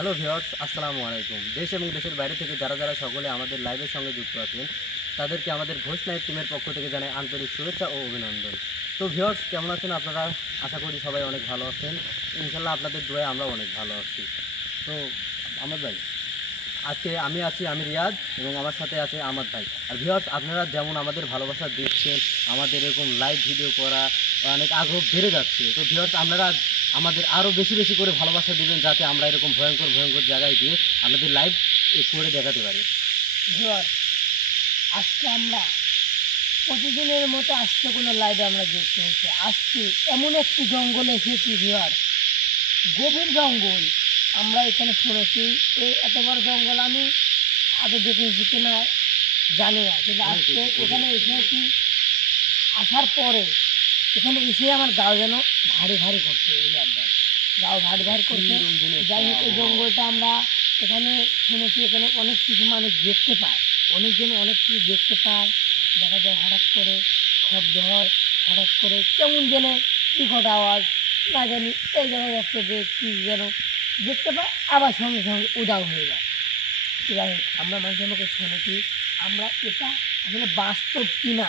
Hello viewers, আসসালামু আলাইকুম। দেশ এবং দেশের বাইরে থেকে যারা যারা সকলে আমাদের লাইভের সঙ্গে যুক্ত আছেন তাদেরকে আমাদের ঘোষ নাইট টিমের পক্ষ থেকে জানাই আন্তরিক শুভেচ্ছা ও অভিনন্দন। তো ভিউয়ার্স, কেমন আছেন আপনারা? আশা করি সবাই অনেক ভালো আছেন। ইনশাল্লাহ আপনাদের দোয়ায় আমরাও অনেক ভালো আছি। তো আমার ভাই, আজকে আমি রিয়াদ এবং আমার সাথে আছে আমাদ ভাই। আর ভিউয়ার্স, আপনারা যেমন আমাদের ভালোবাসা দিচ্ছেন, আমাদের এরকম লাইভ ভিডিও করা অনেক আগ্রহ বেড়ে যাচ্ছে। তো ভিউয়ার্স, আপনারা আমাদের আরও বেশি বেশি করে ভালোবাসা দিবেন, যাতে আমরা এরকম ভয়ঙ্কর ভয়ঙ্কর জায়গায় গিয়ে আমাদের লাইভ করে দেখাতে পারি। ভিউয়ার্স, আজকে আমরা প্রতিদিনের মতো আজকে কোনো লাইভে আমরা যুক্ত হয়েছি। আজকে এমন একটি জঙ্গলে এসেছি ভিউয়ার, গভীর জঙ্গল। আমরা এখানে শুনেছি এই এত বড় জঙ্গল আমি আগে দেখেছি কিনা জানি না, কিন্তু আজকে এখানে এসেছি। আসার পরে এখানে এসে আমার গাও যেন ভারী ভারী করছে, এই একদম গাও ভারী ভারী করছে। যাই হোক, এই জঙ্গলটা আমরা এখানে শুনেছি এখানে অনেক কিছু মানুষ দেখতে পায়, অনেকজন অনেক কিছু দেখতে পায়। দেখা যায় হঠাৎ করে শব্দ হয়, হঠাৎ করে কেমন যেন বিকট আওয়াজ, না জানি এই দেখা যাচ্ছে যে কী যেন দেখতে পায়, আবার সঙ্গে সঙ্গে উধাও হয়ে যায়। যাই হোক, আমরা মাঝে মুখে শুনেছি, আমরা এটা আসলে বাস্তব কিনা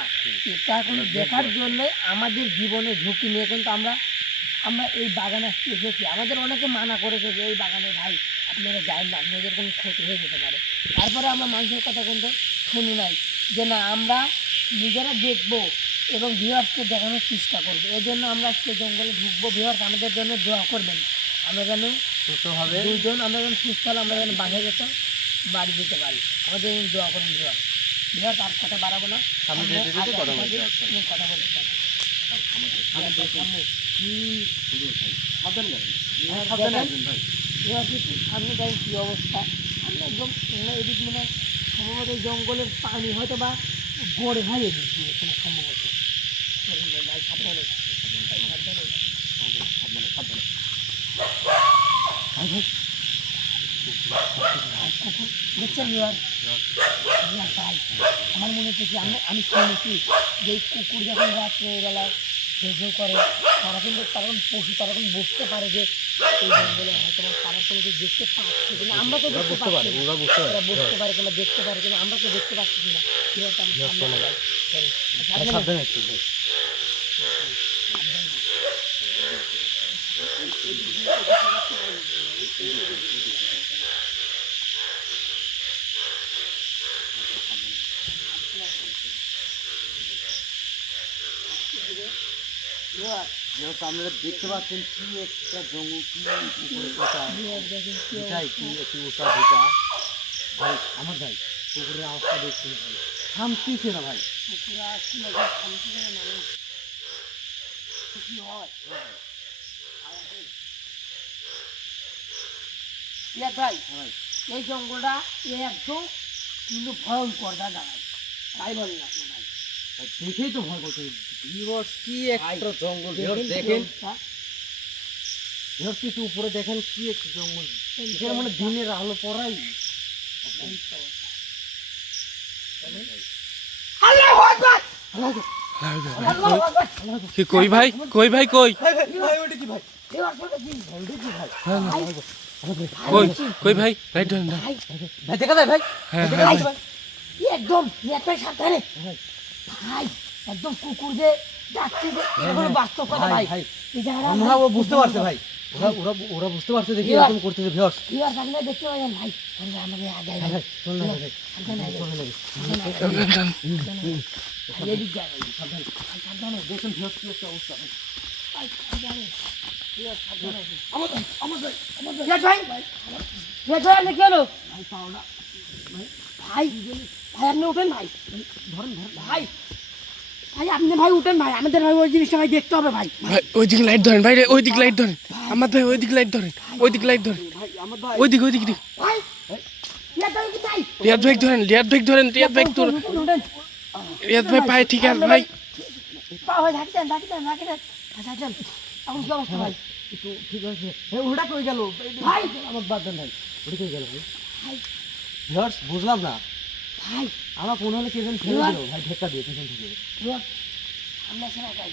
এটা এখন দেখার জন্য আমাদের জীবনে ঝুঁকি নিয়ে কিন্তু আমরা আমরা এই বাগানে এসেছি। আমাদের অনেকে মানা করেছে যে এই বাগানে ভাই আপনারা যান না, আপনাদের কোনো ক্ষতি হয়ে যেতে পারে। তারপরে আমরা মানুষের কথা কিন্তু শুনি নাই, যে না আমরা নিজেরা দেখবো এবং ভিউয়ার্সকে দেখানোর চেষ্টা করবো। এই জন্য আমরা আজকে জঙ্গলে ঢুকবো। ভিউয়ার্স, আমাদের জন্য দোয়া করবেন, আমরা যেন সুস্থভাবে দুজন আমরা যেন সুস্থ হলে আমরা যেন বাসায় যেতে বাড়ি যেতে পারি। আমাদের জন্য দোয়া করবেন ভিউয়ার্স। ভিউয়ার্স, আর কথা বাড়াবো না, সামনে যেতে যেতে কথা বলতে কথা বলতে থাকি। সামনে যাই কী অবস্থা, সামনে একদম এদিক মানে সম্ভবত এই জঙ্গলের পানি হয়তো বা গড়ে হয় এদিক দিয়ে কোনো সম্ভবত। ভাই সাবধানে, সাবধানে, সাবধানে। কুকুর দেখছেন ভিউয়ার? ভাই, আমার মনে হচ্ছে কি আমি শুনেছি যে এই কুকুর যখন রাত্রেবেলায় ঘেউ করে, তারা কিন্তু পশু তারা কিন্তু বুঝতে পারে যে এই জঙ্গলে হয়তো তারা কোনো কিছু দেখতে পাচ্ছে কিনা। আমরা তো দেখতে পাচ্ছি না, ওরা বুঝতে পারে কিংবা দেখতে পারে কিনা, আমরা তো দেখতে পাচ্ছি কিনা। আপনারা দেখতে পাচ্ছেন কি একটা জঙ্গল, কি এটাই কি একটি উঁচা ঢোকা। ভাই আমার ভাই, পুকুরের আওয়াজটা দেখছি না ভাই, থামতিছে না ভাই। পুকুরে আসছে না, থামছে না মানুষ, কি হয় ভাই? এই জঙ্গলটা একদম কিন্তু ভয়ঙ্কর দাদা ভাই, তাই বলেন না ভাই? দেখেই তো ভয় করছে। কি একটা জঙ্গল দেখেন, একটু উপরে দেখেন কি একটা জঙ্গল। এখানে মানে দিনের আলো পড়াই। কই ভাই, কই ভাই, কই কই কই ভাই, লাইট ধরেন না ভাই, দেখা যায় ভাই? হ্যাঁ একদম সাবধানে ভাই, একদম কুকুর যে যাচ্ছে যে এগুলো বাস্তব কথা ভাই। এই জায়গাটা ও বুঝতে পারছে ভাই, ওরা বুঝতে পারছে দেখি এরকম করতেছে। ভিউয়ার্স, ভিউয়ার্স, আপনারা দেখতে পাবেন ভাই, আমাদের আগে ভাই চল না ভাই, সাবধানে এদিক যায় ভাই, সাবধানে দেখুন ভিউয়ার্স কি একটা অবস্থা ভাই। ভাই, সাবধানে ভিউয়ার্স, সাবধানে আমাদের ভাই ভাই আপনি কি হলো ভাই পাওনা ভাই? ভাই আপনি উঠেন ভাই, ধরেন ভাই ভাই আপনি ভাই উঠেন ভাই, আমাদের ভাই ওই জিনিসটা ভাই দেখতে হবে ভাই। ভাই, ওই দিকে লাইট ধরেন ভাই, ওই দিকে লাইট ধরেন আমার ভাই, ওই দিকে লাইট ধরেন, ওই দিকে লাইট ধরেন, ভাই আমার ভাই, ওই দিকে ভাই ভাই রিয়াদ ভাই ধরেন, রিয়াদ ভাই ধরেন, রিয়াদ ভাই ধরেন, রিয়াদ ভাই পায়ে ঠিক আছে ভাই। ভাই থাকতেন এখন কি অবস্থা ভাই? একটু ঠিক আছে। ওটা কই গেল ভাই আমার বাদ দেন ভাই, ওটা কই গেল ভাই? ভাই ভিউয়ার্স, বুঝলাম না ভাই আমার মনে হলো কেজন ফেলে দিল ভাই, ধাক্কা দিয়ে পিছন থেকে। আমরা সেনা ভাই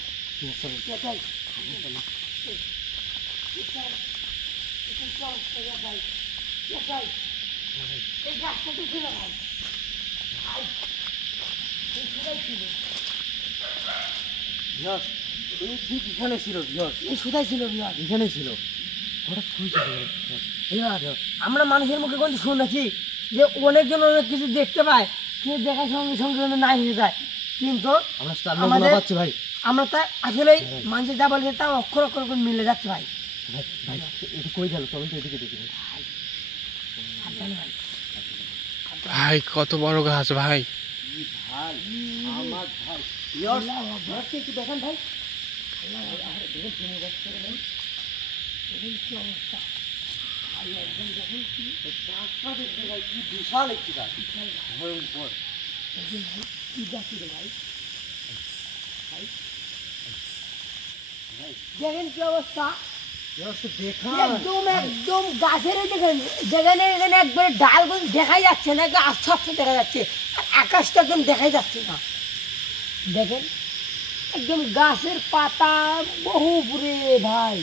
ভাই ভাই এই গাছটা তো ছিল ভাই ভাই এই সুদাই ছিল ভিউয়ার্স এই ঠিক এখানে ছিল ভিউয়ার্স, এই সুদাই ছিল বিহার এখানে ছিল। হঠাৎ খুঁজে বিহার আমরা মানুষের মুখে কিন্তু শুনেছি যে অনেকজন অনেক কিছু দেখতে পায়, সে দেখার সঙ্গে সঙ্গে যেন নাই হয়ে যায়, কিন্তু আমরা স্টার আমাদের- পাচ্ছি ভাই। আমরা তা আসলে মানুষের যা বলেছে তা অক্ষর অক্ষর করে মিলে যাচ্ছে ভাই। ভাই ভাই এটা কই গেল, চলুন তো এদিকে দেখি ভাই। সাবধানে ভাই। ভাই কত বড় গাছ ভাই। কি ভাই আমার ভাই আল্লাহ আকবার। একটু দেখেন ভাই, আল্লাহ আকবার। দেখেন জমে যাচ্ছে রে ভাই, দেখেন কি অবস্থা ভাই, একদম দেখেন কি গাছটা দেখতে ভাই, কি বিশাল একটি গাছ, ভয়ঙ্কর। দেখেন ভাই কি গাছ রে ভাই, দেখেন কি অবস্থা ভিউয়ার্স দেখা একদম একদম গাছের এই দেখেন যেখানে এখানে একবারে ডালগুলো দেখাই যাচ্ছে না, একদম আচ্ছা আচ্ছা দেখা যাচ্ছে, আর আকাশটা একদম দেখাই যাচ্ছে না। দেখেন একদম গাছের পাতা বহু উপরে ভাই,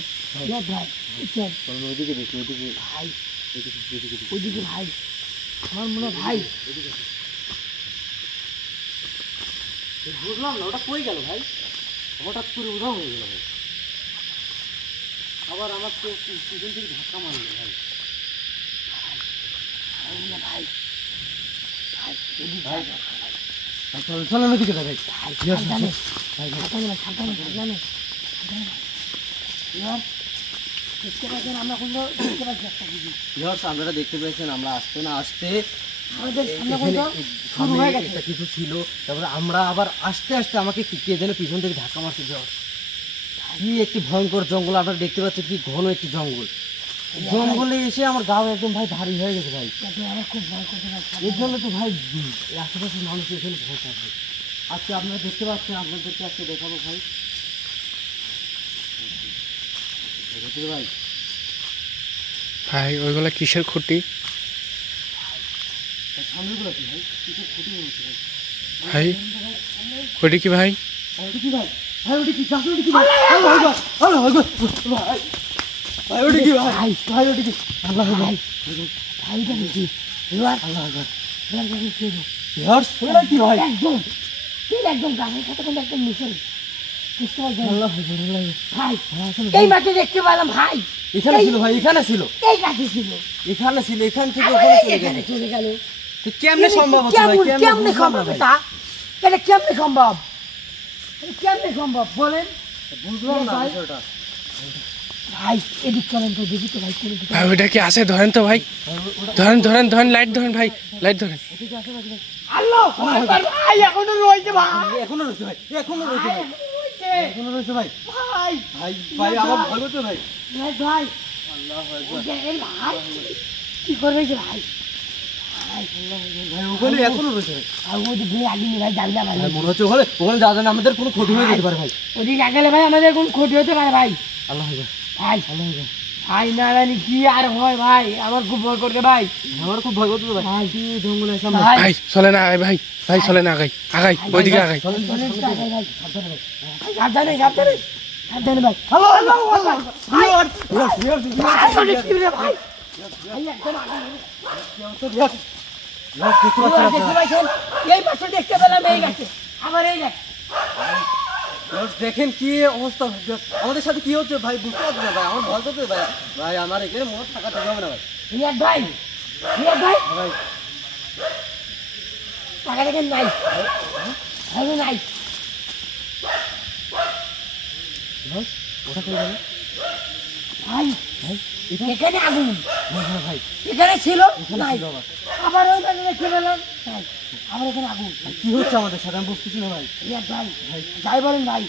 দেখ ভাই বুঝছেন? চলুন ওইদিকে দেখি, ওইদিকে ভাই এদিকে এদিকে দেখি। ওইদিকে ভাই আমার মনে হয় ভাই বুঝলাম না ওটা কই গেল ভাই, হঠাৎ করে উধাও হয়ে গেল ভাই। আবার আমার তো পিছন থেকে ধাক্কা মারলো ভাই। ভাই না ভাই ভাই এদিকে ভাই। ভাই ভাই চলেন ওইদিকে ভাই। ভাই Yes, সাবধানে ভাই ভাই সাবধানে ভাই সাবধানে সাবধানে সাবধানে ভাই। এবার দেখতে পাচ্ছেন আমরা কোনো দেখতে পাচ্ছি একটা কিছু ভিউয়ার্স আপনারা দেখতে পেয়েছেন, আমরা আসতে না আসতে আমাদের সামনে এখানে কিন্তু শুরু সামনে হয়ে গেছে। একটা কিছু ছিল, তারপরে আমরা আবার আস্তে আস্তে আমাকে কে যেন পিছন থেকে ধাক্কা মারছে। ভিউয়ার্স কি একটি ভয়ঙ্কর জঙ্গল, আপনারা দেখতে পাচ্ছেন কি ঘন একটি জঙ্গল। জঙ্গলে এসে আমার গাও একদম ভাই ভারী হয়ে গেছে ভাই। দেখো, আমার খুব ভয় করছে ভাই, এর জন্য তো ভাই এই আশেপাশের মানুষ এখানে ভয় পাচ্ছে। আজকে আপনারা দেখতে পাচ্ছেন, আপনাদেরকে আজকে দেখাবো ভাই। দেখতে ভাই ভাই ওইগুলা কিসের খুঁটি সামনেগুলো কি ভাই, কিছু ক্ষতি হচ্ছে ভাই। ভাই? ওইটা কি ভাই? ওটা কি ভাই? ভাই ওটা কি গাছ, ওটা কি ভাই? আল্লাহ আকবার, আল্লাহ আকবার, ভাই ভাই ওটা কি ভাই? ভাই ওটা কি? আল্লাহ আকবার, ভাই ভাই দেখেন কি এবার আল্লাহ আকবার। এবার দেখেন কি হলো। ভিউয়ার্স ওটা কি ভাই? একদম ঠিক একদম গাছের সাথে কিন্তু একদম মিশন বুঝতে পারছেন আল্লাহ আকবার, আল্লাহ আকবার। ভাই ভাই, আসলে এই মাঠে দেখতে পেলাম ভাই, এখানে ছিল ভাই, এখানে ছিল, এই গাছে ছিল, এখানে ছিল, এখান থেকে আবার ওখানে এই চলে এখানে গেছে। চলে গেল। তো কেমনে সম্ভব হচ্ছে ভাই? কেমনে কেমনে বুঝলাম না সম্ভব ভাই। এটা? এটা কেমনে সম্ভব? এটা কেমনে সম্ভব বলেন বুঝলাম না ভাই। বিষয়টা। ভাই এদিক চলেন তো দেখি তো ভাই কোন দিকে ভাই ওইটা কি আছে? ধরেন তো ভাই, ভাই, ওটা ধরেন ধরেন ধরেন, লাইট ধরেন ভাই, লাইট ধরেন। এদিকে আসে নাকি ভাই? আল্লাহ আকবার ভাই এখনো রয়েছে ভাই, এখনো রয়েছে ভাই, এখনো রয়েছে ভাই ভাই, এখনো রয়েছে এখনো রয়েছে ভাই। ভাই ভাই ভাই আমার ভয় করছে ভাই। ভাই ভাই আল্লাহ ও আকবার, দেখেন ভাই কি করবে যে ভাই ভাই ভাই ওখানে এখনো রয়েছে ভাই। আর ওদিক ঘুরে আগিয়ে ভাই যাবি না ভাই, ভাই মনে হচ্ছে ওখানে ওখানে যাওয়া যায় না, আমাদের কোনো ক্ষতি হয়ে যেতে পারে ভাই। ওদিক গেলে ভাই আমাদের কোন ক্ষতি হতে পারে ভাই। আল্লাহ আকবার, ভাই আল্লাহ আকবার। ভাই না জানি কি আর হয় ভাই, আমার খুব ভয় করছে ভাই। আমার খুব ভয় করছে ভাই। ভাই কি জঙ্গলে আসলাম ভাই। ভাই ভাই চলে না আগাই ভাই, ভাই চলে না আগাই, আগাই ওইদিকে আগাই। চলেন, চলেন, চলেন, চলেন, ভাই। সাবধানে ভাই। সাবধানে সাবধানে সাবধানে ভাই। হ্যালো হ্যালো ভাই ভিউয়ার্স, ভিউয়ার্স, ভিউয়ার্স, ভাই, অনেক কি রে ভাই ভাই একদম আগে ভিউয়ার্স, ভিউয়ার্স, দেখতে পাচ্ছেন দেখতে আপনারা? পাচ্ছেন এই মাত্র দেখতে পেলাম এই গাছে আবার এই গাছ। ভিউয়ার্স, দেখেন কি অবস্থা ভিউয়ার্স, আমাদের সাথে কি হচ্ছে ভাই, বুঝতে পারছি না ভাই, আমার ভয় করছে ভাই। ভাই আমার এখানে মনে থাকা ঠিক হবে না ভাই। রিয়াদ ভাই রিয়াদ ভাই ভাই টাকা দেখেন নাই ভাই নাই ভিউয়ার্স, ওটা কই গেল? ভাই ভাই এখানে আগুন হ্যাঁ ভাই, এখানে ছিল এখানে নাই, ছিল আবার। আবার ওই গাছে দেখতে পেলাম নাই, আবার এখানে আগুন। ভাই, কি হচ্ছে আমাদের সাথে আমি বুঝতেছি না ভাই। রিয়াদ ভাই যাই বলেন ভাই,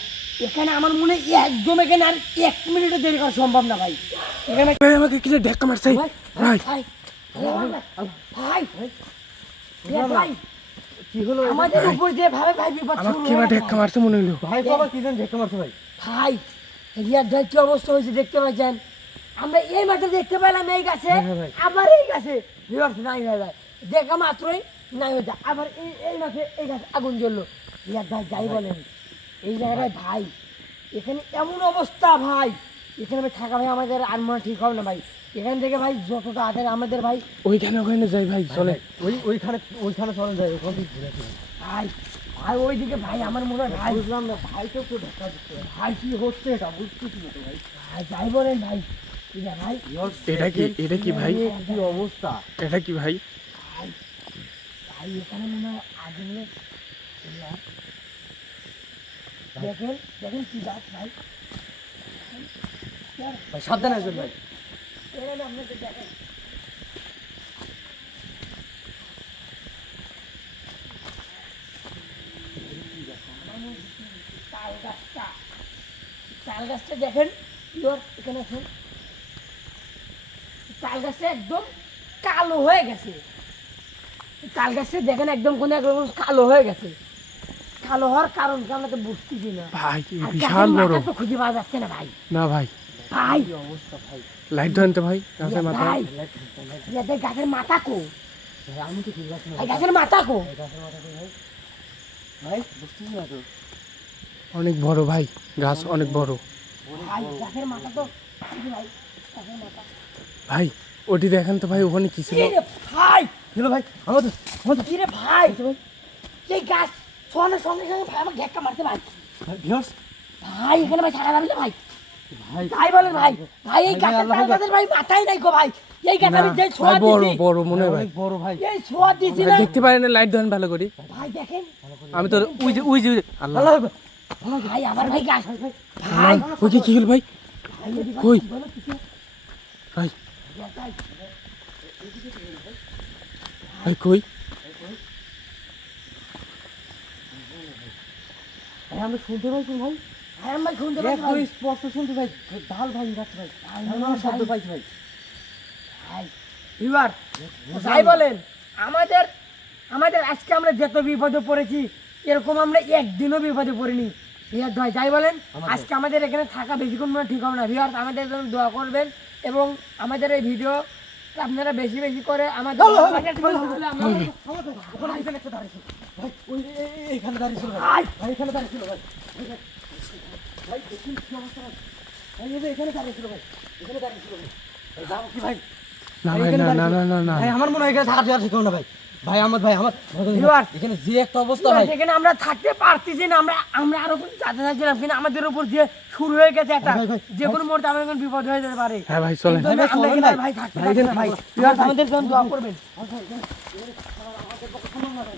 এখানে আমার মনে হয় একদম এখানে আর 1 মিনিটও দেরি করা সম্ভব না ভাই। এখানে ভাই আমাকে কিছু ধাক্কা মারছে ভাই। ভাই ভাই ভাই রিয়াদ ভাই কি হলো? আমাদের উপর দিয়ে ভাবে ভাই বিপদ আমার শুরু কে হয়ে বা গেছে। ধাক্কা মারছে মনে হইলো। ভাই বাবা কি জানি দেখতে পারছো ভাই। ভাই রিয়াদ ভাই কি অবস্থা হয়েছে দেখতে পাচ্ছেন, আমরা এই মাত্র দেখতে পেলাম এই গাছে হ্যাঁ ভাই। আবার এই গাছে রিভার্স নাই হয়ে যায়, দেখা মাত্রই নাই হয়ে যায়, আবার এই মাঠে এই গাছে আগুন জ্বললো। রিয়াদ ভাই যাই বলেন এই জায়গাটায় ভাই এখানে এমন অবস্থা ভাই, এখানে ভাই থাকা ভাই আমাদের আর মনে ঠিক হবে না ভাই। এখান থেকে ভাই যতটা আগে আমাদের ভাই ওইখানে যাই ভাই চলে। ওইখানে চলে যায়, ওখান থেকে ঘুরে আসি। ভাই ভাই ওইদিকে ভাই আমার মনে হয় ভাই বুঝলাম না, ভাইকেও তো ধাক্কা দিচ্ছে। ভাই কি হচ্ছে এটা বুঝতেছি না তো ভাই। ভাই যাই বলেন ভাই, ঠিক আছে ভাই। এটা কি ভাই? কি অবস্থা! এটা কি ভাই? ভাই ভাই এখানে মনে হয় আগে মনে হয় দেখেন দেখেন কি গাছ ভাই। ভাই সাবধানে আসবেন ভাই। এখানে আপনাদের দেখেন তাল গাছটা, তাল গাছটা দেখেন ইয়োর এখানে আসুন। তাল গাছটা একদম কালো হয়ে গেছে। তাল গাছটা দেখেন একদম কোনো একরকম কালো হয়ে গেছে। কালো হওয়ার কারণ কি আমরা তো বুঝতেছি না। ভাই আর বিশাল গাছের বড়। মাথা তো খুঁজে পাওয়া যাচ্ছে না ভাই। না ভাই, ভাই কি অবস্থা ভাই! লাইট ধরেন তো ভাই গাছের মাথায়। ভাই এদের গাছের মাথা কো, ভাই আমি তো ঠিক আছে না। ভাই গাছের মাথা কো। গাছের মাথা তো ভাই, ভাই বুঝতেছি না তো। অনেক বড় ভাই, গাছ অনেক বড় ভাই গাছের মাথা তো এই যে ভাই গাছের মাথা। ভাই। ওটি দেখেন তো ভাই, ওখানে কি ছিল? কি রে ভাই, হ্যালো ভাই, আমাদের কি রে ভাই, এই গাছ শোনার সঙ্গে সঙ্গে ভাই আমাকে ধাক্কা মারতে ভাই। ভিউয়ার্স, ভাই এখানে ভাই থাকা যাবে না ভাই। ভাই তাই বলেন ভাই, ভাই এই ভাই, গাছের আল্লাহ তাল হাফেজ। গাছের ভাই মাথাই নাই গো ভাই। এই গাছ আমি যে ভাই ছোঁয়া বড় দিছি, বড় মনে হয় ভাই। অনেক বড় ভাই। এই ছোঁয়া দিছি না দেখতে পারেন না, লাইট ধরেন ভালো করে। ভাই দেখেন। আমি তো ওই যে আল্লাহ। আল্লাহ হাফেজ। ভাই আমার ভাই গাছ ভাই ওই যে কি হল ভাই? ভাই এদিকে কই? কি বলো কিছু? ভাই ভাই ভাই কই? ভাই আমরা শুনতে পাইছি ভাই, ভাই আমি ভাই শুনতে পাচ্ছি একদম ভাই। স্পষ্ট শুনতে ভাই। ঢাল ভাই যাচ্ছে ভাই, ভাই, আমার শব্দ ভাই। পাইছি ভাই। ভাই ভিউয়ার যাই বলেন, আমাদের আমাদের আজকে আমরা যত বিপদে পড়েছি এরকম আমরা একদিনও বিপদে পড়িনি। ভিউয়ার ভাই যাই বলেন, আজকে আমাদের এখানে থাকা বেশিক্ষণ মনে হয় ঠিক হবে না। ভিউয়ার আমাদের জন্য দোয়া করবেন এবং আমাদের এই ভিডিও আপনারা বেশি বেশি করে আমাদের ওখানে এখানে একটা দাঁড়িয়ে ছিল ভাই, ওই এইখানে দাঁড়িয়ে ছিল ভাই। ভাই ভাই এখানে দাঁড়িয়ে ছিল ভাই। ভাই দেখুন কি অবস্থা ভাই। ভাই এই যে এখানে দাঁড়িয়ে ছিল ভাই, এখানে দাঁড়িয়ে ছিল ভাই। ভাই যাবো কি ভাই? না ভাই, ভাই, এখানে না দাঁড়িয়ে না ছিল। না না না। ভাই আমার মনে হয় এখানে থাকা যাওয়ার ঠিক হবে না ভাই। ভাই আমার ভাই আমার ভিউয়ার এখানে যে একটা অবস্থা ভাই। সেখানে আমরা থাকতে পারতেছি না। আমরা আমরা আরো যাতে যাচ্ছিলাম কিন্তু আমাদের উপর যে শুরু হয়ে গেছে একটা, ভাই, ভাই, যে কোনো মুহূর্তে আমাদের কোনো বিপদ হয়ে যেতে পারে। হ্যাঁ ভাই চলেন। কিন্তু আমরা চলেন এখানে ভাই। ভাই থাকতে ভাই, পারছি না এখানে ভাই। থাকবো। ভিউয়ার আমাদের জন্য দোয়া করবেন। ভাই, ভাই, এখানে আমাদের পক্ষে সম্ভব না ভাই।